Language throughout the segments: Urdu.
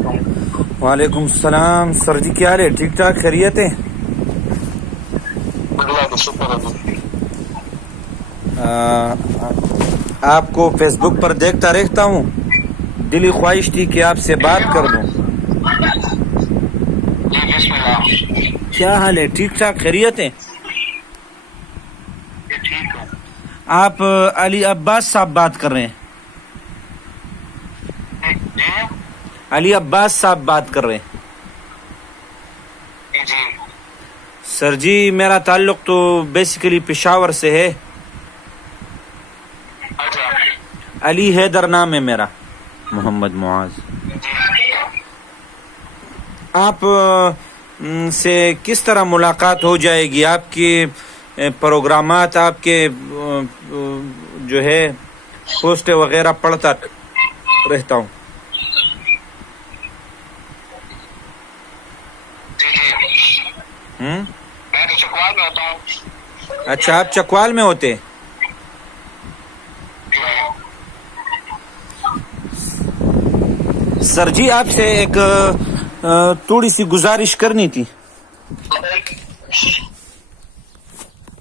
علیکم۔ وعلیکم السلام سر جی، کیا حال ہے؟ ٹھیک ٹھاک خیریت ہے؟ اللہ کا شکر ہے۔ آپ کو فیس بک پر دیکھتا رہتا ہوں، دلی خواہش تھی کہ آپ سے بات کر لوں۔ جی بسم اللہ۔ کیا حال ہے؟ ٹھیک ٹھاک خیریت ہے؟ جی ٹھیک ہے۔ آپ علی عباس صاحب بات کر رہے ہیں؟ جی علی عباس صاحب بات کر رہے ہیں؟ جی سر جی میرا تعلق تو بیسیکلی پشاور سے ہے، اچھا علی حیدر نام ہے میرا، محمد معاذ۔ جی آپ سے کس طرح ملاقات ہو جائے گی؟ آپ کی پروگرامات، آپ کے جو ہے پوسٹ وغیرہ پڑھتا رہتا ہوں۔ جی میں تو چکوال میں ہوتا ہوں۔ اچھا، آپ چکوال میں ہوتے؟ سر جی آپ سے ایک تھوڑی سی گزارش کرنی تھی۔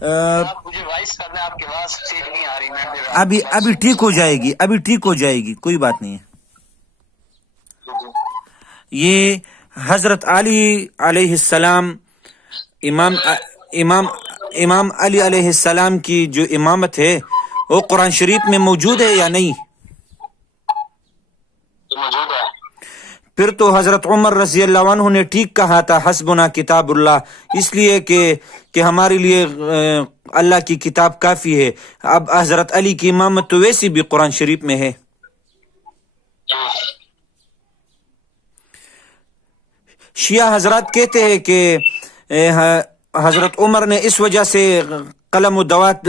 آپ مجھے وائس کرنا، آپ کی آواز ٹھیک نہیں آ رہی۔ ابھی ٹھیک ہو جائے گی، ابھی ٹھیک ہو جائے گی، کوئی بات نہیں ہے۔ یہ حضرت علی علیہ السلام، امام علی علیہ السلام کی جو امامت ہے وہ قرآن شریف میں موجود ہے یا نہیں؟ موجود ہے۔ پھر تو حضرت عمر رضی اللہ عنہ نے ٹھیک کہا تھا، حسبنا کتاب اللہ، اس لیے کہ ہمارے لیے اللہ کی کتاب کافی ہے۔ اب حضرت علی کی امامت تو ویسی بھی قرآن شریف میں ہے۔ شیعہ حضرات کہتے ہیں کہ حضرت عمر نے اس وجہ سے قلم و دوات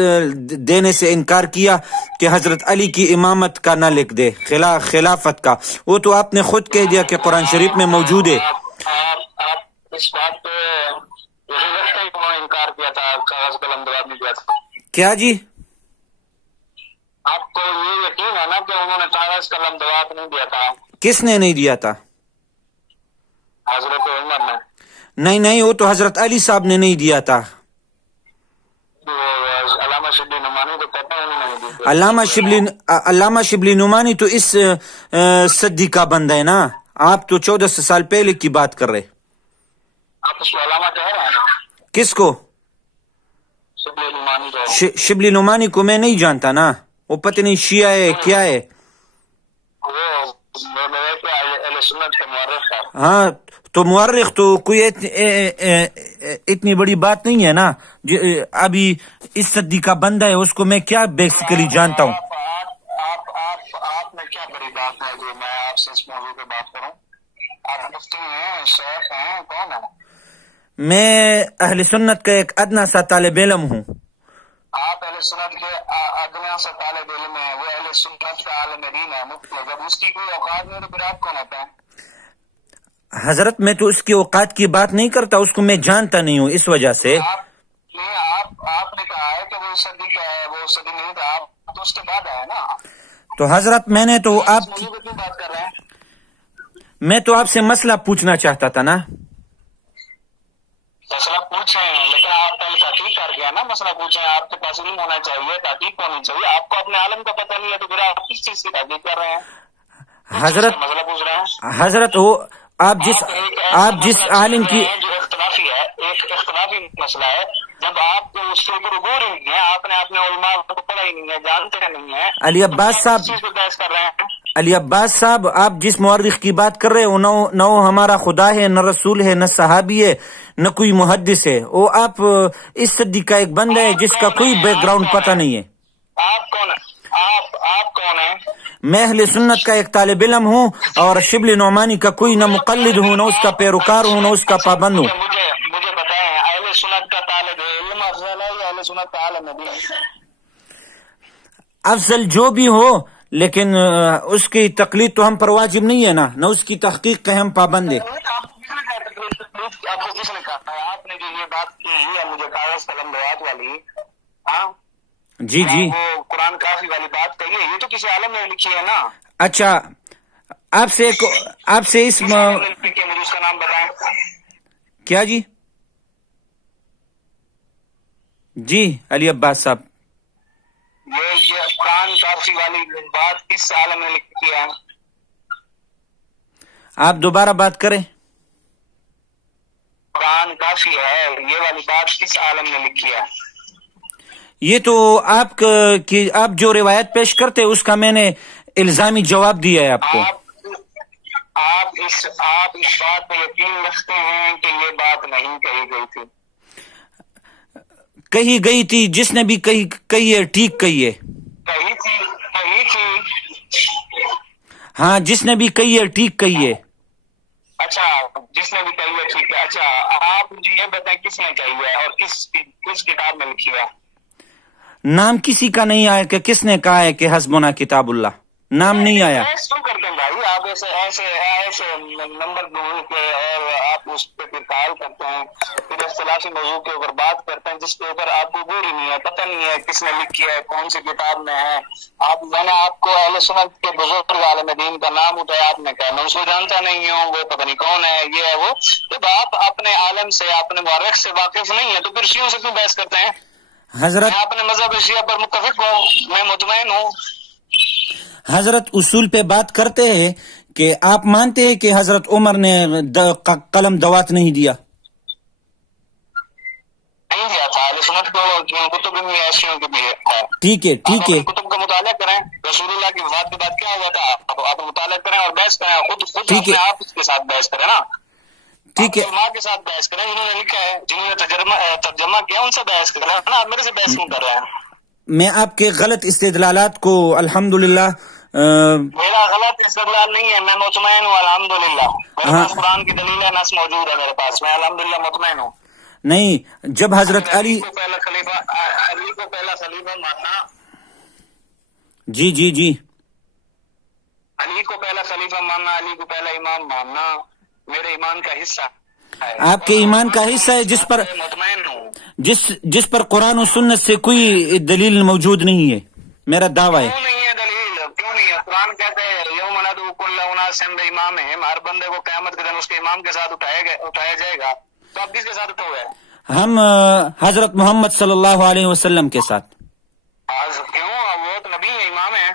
دینے سے انکار کیا کہ حضرت علی کی امامت کا نہ لکھ دے، خلافت کا۔ وہ تو آپ نے خود کہہ دیا کہ قرآن شریف میں موجود ہے۔ آپ اس بات پہ مجھے لگتا ہے کہ انہوں نے انکار کیا تھا، کاغذ قلم دوات نہیں دیا تھا۔ کیا جی؟ آپ کو یہ یقین ہے نا کہ انہوں نے کاغذ قلم دوات نہیں دیا تھا؟ کس نے نہیں دیا تھا؟ حضرت عمر نے۔ نہیں، وہ تو حضرت علی صاحب نے نہیں دیا تھا۔ علامہ شبلی نعمانی تو کہتے ہیں انہوں نے نہیں دیا۔ علامہ شبلی نعمانی تو اس صدی کا بندہ ہے نا، آپ تو 1400 سال پہلے کی بات کر رہے۔ آپ اس کو علامہ کہہ رہے ہیں نا؟ کس کو؟ شبلی نعمانی کو۔ شبلی نعمانی کو میں نہیں جانتا نا، وہ پتہ نہیں شیعہ ہے کیا ہے۔ وہ میرے کہ اہل سنت کا مورخ ہے۔ ہاں تو مورخ تو کوئی اتنی بڑی بات نہیں ہے نا، ابھی اس صدی کا بندہ ہے، اس کو میں کیا بیسیکلی جانتا ہوں۔ آپ نے کیا بڑی بات ہے جو میں آپ سے اس موضوع پہ بات کروں؟ آپ مفتی ہیں، شیخ ہیں، کون ہیں؟ میں اہل سنت کا ایک ادنا سا طالب علم ہوں۔ آپ اہل سنت کے ادنا سا طالب علم ہیں، وہ اہل سنت کا عالم دین ہے، مفتی۔ جب اس کی کوئی اوقات نہیں تو پھر آپ کون ہوتا ہے؟ حضرت میں تو اس کی اوقات کی بات نہیں کرتا، اس کو میں جانتا نہیں ہوں، اس وجہ سے۔ آپ نے کہا ہے کہ وہ صدی کا ہے، وہ صدی نہیں تھا، آپ تو اس کے بعد آئے نا۔ تو حضرت میں نے تو اس موضوع پہ کیوں بات کر رہے ہیں؟ میں تو آپ سے مسئلہ پوچھنا چاہتا تھا نا۔ مسئلہ پوچھیں، لیکن آپ پہلے تحقیق کر گیا نا۔ مسئلہ پوچھیں، آپ کے پاس علم ہونا چاہیے، تحقیق ہونی چاہیے۔ آپ کو اپنے عالم کا پتہ نہیں ہے تو پھر آپ کس چیز کی تحقیق کر رہے ہیں؟ مسئلہ پوچھ رہے ہیں حضرت وہ آپ جس عالم کی جو اختلافی ہے، ایک اختلافی مسئلہ ہے، جب آپ کو اس کے اوپر عبور ہی نہیں ہے، آپ نے اپنے علماء کو پڑھا ہی نہیں ہے، جانتے نہیں ہیں، علی عباس صاحب، کس چیز پہ بحث کر رہے ہیں؟ علی عباس صاحب، آپ جس مورخ کی بات کر رہے ہیں نہ وہ ہمارا خدا ہے، نہ رسول ہے، نہ صحابی ہے، نہ کوئی محدث ہے۔ وہ آپ اس صدی کا ایک بندہ ہے جس کا کوئی بیک گراؤنڈ پتہ نہیں ہے۔ آپ کون ہیں؟ آپ کون ہیں؟ میں اہل سنت کا ایک طالب علم ہوں، اور شبلی نعمانی کا کوئی نہ مقلد ہوں، نہ اس کا پیروکار ہوں، نہ اس کا پابند ہوں۔ مجھے بتائیں، اہل سنت کا طالب علم افضل ہے یا اہل سنت کا عالم دین؟ افضل جو بھی ہو، لیکن اس کی تقلید تو ہم پر واجب نہیں ہے نا، نہ اس کی تحقیق کا ہم پابند ہے۔ آپ کو کس نے کہا ہے؟ آپ نے جو یہ بات کی ہے مجھے کاغذ قلم دوات والی، ہاں جی وہ قرآن کافی والی بات کہی ہے، یہ تو کسی عالم نے لکھی ہے نا۔ اچھا، آپ سے اس مجھے اس کا نام بتائیں. کیا جی؟ جی علی عباس صاحب، یہ قرآن کافی والی بات کس عالم نے لکھی ہے؟ آپ دوبارہ بات کریں. قرآن کافی ہے، یہ والی بات کس عالم نے لکھی ہے؟ یہ تو آپ جو روایت پیش کرتے اس کا میں نے الزامی جواب دیا ہے آپ کو. آپ اس بات پہ یقین رکھتے ہیں کہ یہ بات نہیں کہی گئی تھی؟ کہی گئی تھی، جس نے بھی کہی ہے ٹھیک کہی ہے. کہی تھی. ہاں، جس نے بھی کہی ہے ٹھیک کہی ہے. اچھا، جس نے بھی کہی ہے ٹھیک ہے. اچھا، آپ مجھے یہ بتائیں کس نے کہی ہے اور کس کتاب میں لکھی ہے؟ نام کسی کا نہیں آیا کہ کس نے کہا ہے کہ حسبنا کتاب اللہ، نام نہیں آیا. کیوں کرتے ہیں بھائی آپ ایسے نمبر ڈھونڈ کے اور آپ اس پہ پھر کال کرتے ہیں، پھر اختلافی موضوع کے اوپر بات کرتے ہیں جس کے اوپر آپ کو گور ہی نہیں ہے، پتہ نہیں ہے کس نے لکھی ہے، کون سی کتاب میں ہے. میں نے آپ کو اہل سنت کے بزرگ عالم دین کا نام اٹھایا، آپ نے کہا میں اس کو جانتا نہیں ہوں، وہ پتہ نہیں کون ہے، یہ ہے وہ. جب آپ اپنے عالم سے، اپنے مورخ سے واقف نہیں ہے تو پھر شیعوں سے کیوں بحث کرتے ہیں؟ حضرت میں اپنے مذہب شیعہ پر متفق ہوں، میں مطمئن ہوں. حضرت اصول پہ بات کرتے ہیں کہ آپ مانتے ہیں کہ حضرت عمر نے قلم دوات نہیں دیا؟ نہیں دیا تھا. اہل سنت کو کتب میں ایسیوں کے بھی ہے. ٹھیک ہے، آپ ٹھیک ہے، اپنی کتب کا مطالعہ کریں، رسول اللہ کی وفات کے بعد کیا ہوا تھا آپ مطالعہ کریں اور بحث کریں، خود ٹھیک اپنے ہے، آپ کے ساتھ بحث کریں نا. ٹھیک ہے. علماء کے ساتھ بحث کریں، جنہوں نے لکھا ہے، جنہوں نے ترجمہ کیا، ان سے بحث کریں نا. آپ میرے سے بحث کیوں کر رہے ہیں؟ میں آپ کے غلط استدلالات کو الحمدللہ میرا غلط استدلال نہیں ہے، میں مطمئن ہوں الحمدللہ. میرے پاس قرآن کی دلیل ہے، نص موجود ہے میرے پاس، میں الحمدللہ مطمئن ہوں. نہیں، جب حضرت علی کو پہلا خلیفہ ماننا، جی جی جی علی کو پہلا خلیفہ ماننا، علی کو پہلا امام ماننا میرے ایمان کا حصہ ہے. آپ کے ایمان کا حصہ ہے مطمئن ہوں. جس پر قرآن و سنت سے کوئی دلیل موجود نہیں ہے، میرا دعویٰ ہے. کیوں نہیں ہے دلیل؟ کیوں نہیں ہے؟ قرآن کہتے ہیں یوم ندعو کل اناس بامامہم، ہر بندے کو قیامت کے دن اس کے امام کے ساتھ اٹھایا جائے گا. تو آپ کس کے ساتھ اٹھو گے؟ ہم حضرت محمد صلی اللہ علیہ وسلم کے ساتھ. کیوں؟ وہ تو نبی ہے، امام ہے.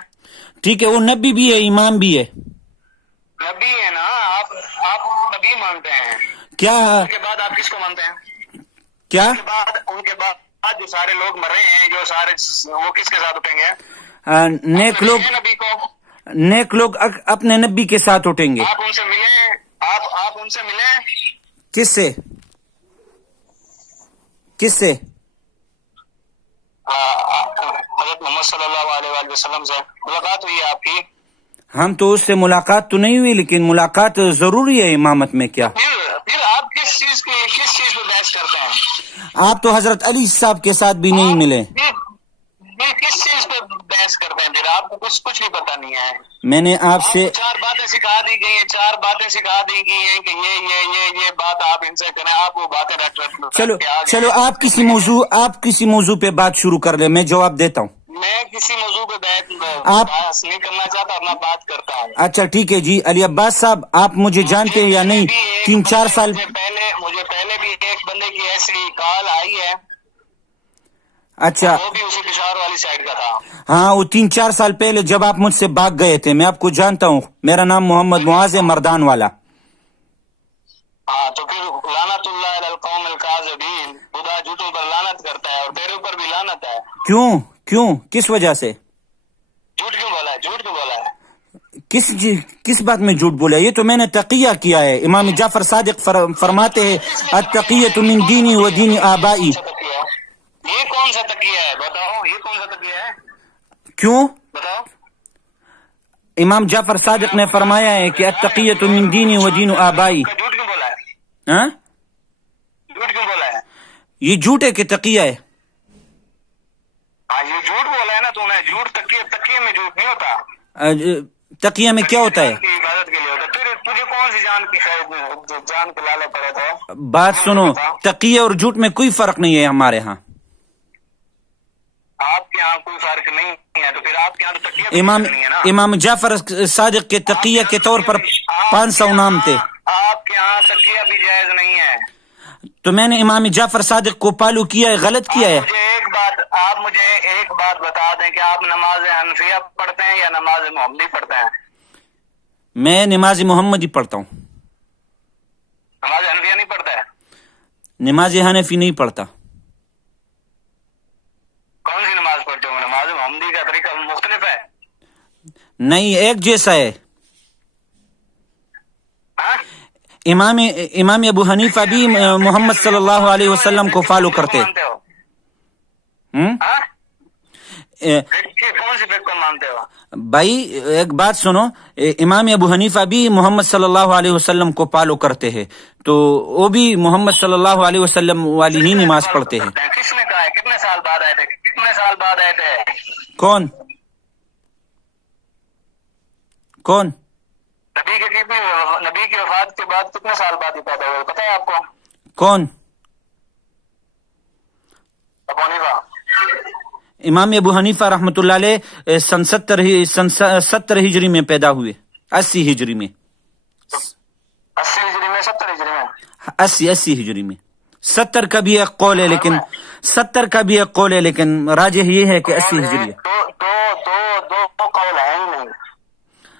ٹھیک ہے، وہ نبی بھی ہے، امام بھی ہے. نبی ہے نا، آپ نبی مانتے ہیں. کیا ان کے بعد آپ کس کو مانتے ہیں؟ کیا ان کے بعد جو سارے لوگ مر رہے ہیں، جو سارے، وہ کس کے ساتھ اٹھیں گے؟ نبی کو. نیک لوگ اپنے نبی کے ساتھ اٹھیں گے. آپ ان سے ملیں، آپ ان سے ملیں. کس سے؟ حضرت محمد صلی اللہ علیہ وسلم سے ملاقات ہوئی ہے آپ کی؟ ہم تو اس سے ملاقات تو نہیں ہوئی، لیکن ملاقات ضروری ہے امامت میں. کیا پھر آپ کس چیز پہ بحث کرتے ہیں؟ آپ تو حضرت علی صاحب کے ساتھ بھی نہیں ملے. کس چیز پہ بحث کرتے ہیں؟ پھر آپ کو کچھ بھی پتہ نہیں ہے. میں نے آپ سے چار باتیں سکھا دی گئی ہیں کہ یہ بات آپ ان سے کریں. آپ وہ باتیں چلو آپ کسی موضوع پہ بات شروع کر لیں، میں جواب دیتا ہوں. میں کسی موضوع پہ بحث نہیں کرنا چاہتا، اپنا بات کرتا ہوں. اچھا ٹھیک ہے جی. علی عباس صاحب، آپ مجھے جانتے ہیں یا نہیں؟ 3-4 سال مجھے پہلے بھی ایک بندے کی ایسی کال آئی ہے. اچھا، وہ بھی اسی پشاور والی سائڈ کا تھا. ہاں، وہ 3-4 سال پہلے جب آپ مجھ سے بھاگ گئے تھے، میں آپ کو جانتا ہوں. میرا نام محمد معاذ ہے، مردان والا. ہاں، تو پھر لعنت اللہ علی القوم الکاذبین، خدا جھوٹوں پر لعنت کرتا ہے اور تیرے اوپر بھی لعنت ہے. کیوں کس وجہ سے؟ جھوٹ کیوں بولا ہے؟ کس بات میں جھوٹ بولا؟ یہ تو میں نے تقیہ کیا ہے. امام جعفر صادق فرماتے ہیں التقیۃ من دینی و دین آبائی. یہ کون سا تقیہ ہے؟ بتاؤ، یہ کون سا تقیہ ہے؟ کیوں؟ بتاؤ. امام جعفر صادق نے فرمایا ہے کہ التقیۃ من دینی و دین آبائی. جھوٹ کیوں بولا ہے؟ ہاں، جھوٹ کیوں بولا ہے؟ یہ جھوٹ ہے کہ تقیہ ہے؟ ہاں، یہ جھوٹ بولا ہے نا تو نے. جھوٹ تقیہ میں جھوٹ نہیں ہوتا. تقیہ میں کیا ہوتا ہے؟ جان کی عبادت کے لیے ہوتا ہے. پھر تجھے کون سی جان کے لالے پڑے تھے؟ بات سنو، تقیہ اور جھوٹ میں کوئی فرق نہیں ہے ہمارے ہاں. آپ کے یہاں کوئی فرق نہیں ہے تو پھر آپ کے یہاں تو تقیہ نہیں ہے نا. امام جعفر صادق کے تقیہ کے طور پر 500 نام تھے. آپ کے یہاں تقیہ بھی جائز نہیں ہے. تو میں نے امام جعفر صادق کو پالو کیا ہے, غلط کیا ہے. آپ مجھے ایک بات بتا دیں کہ آپ نماز حنفیہ پڑھتے ہیں یا نماز محمدی پڑھتے ہیں؟ میں نماز محمدی پڑھتا ہوں. نماز حنفیہ نہیں پڑھتا ہے؟ نماز حنفی نہیں پڑھتا. کون سی نماز پڑھتے ہو؟ نماز محمدی کا طریقہ مختلف ہے؟ نہیں, ایک جیسا ہے. ہاں؟ امام ابو حنیفہ بھی محمد صلی اللہ علیہ وسلم کو فالو کرتے. ہاں؟ کون سی فقہ کو مانتے ہو بھائی ایک بات سنو, امام ابو حنیفہ بھی محمد صلی اللہ علیہ وسلم کو فالو کرتے ہیں, تو وہ بھی محمد صلی اللہ علیہ وسلم والی ہی نماز پڑھتے ہیں. کس نے کہا ہے؟ کتنے سال بعد آئے تھے؟ کتنے سال بعد آئے تھے؟ کون کون نبی کی وفات کے بعد کتنے سال بعد ہی پیدا ہوئے پتہ ہے آپ کو؟ کون؟ ابو حنیفہ. امام ابو حنیفہ رحمۃ اللہ علیہ سن 70 ہجری میں پیدا ہوئے. 80 ہجری میں 80 ہجری میں 70 ہجری میں 80 ہجری میں. 70 کا بھی ایک قول ہے لیکن 70 کا بھی ایک قول ہے لیکن راجح یہ ہے کہ 80 ہجری ہے. دو قول ہیں ہی نہیں.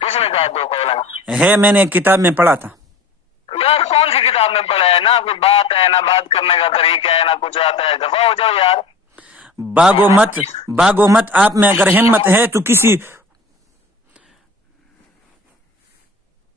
کس نے کہا دو قول ہیں؟ ہے, میں نے ایک کتاب میں پڑھا تھا. یار کون سی کتاب میں پڑھا ہے؟ نہ کوئی بات ہے, نہ بات کرنے کا طریقہ ہے, نہ کچھ آتا ہے. دفعہ ہو جاؤ یار. باغ و مت آپ میں اگر ہمت ہے تو کسی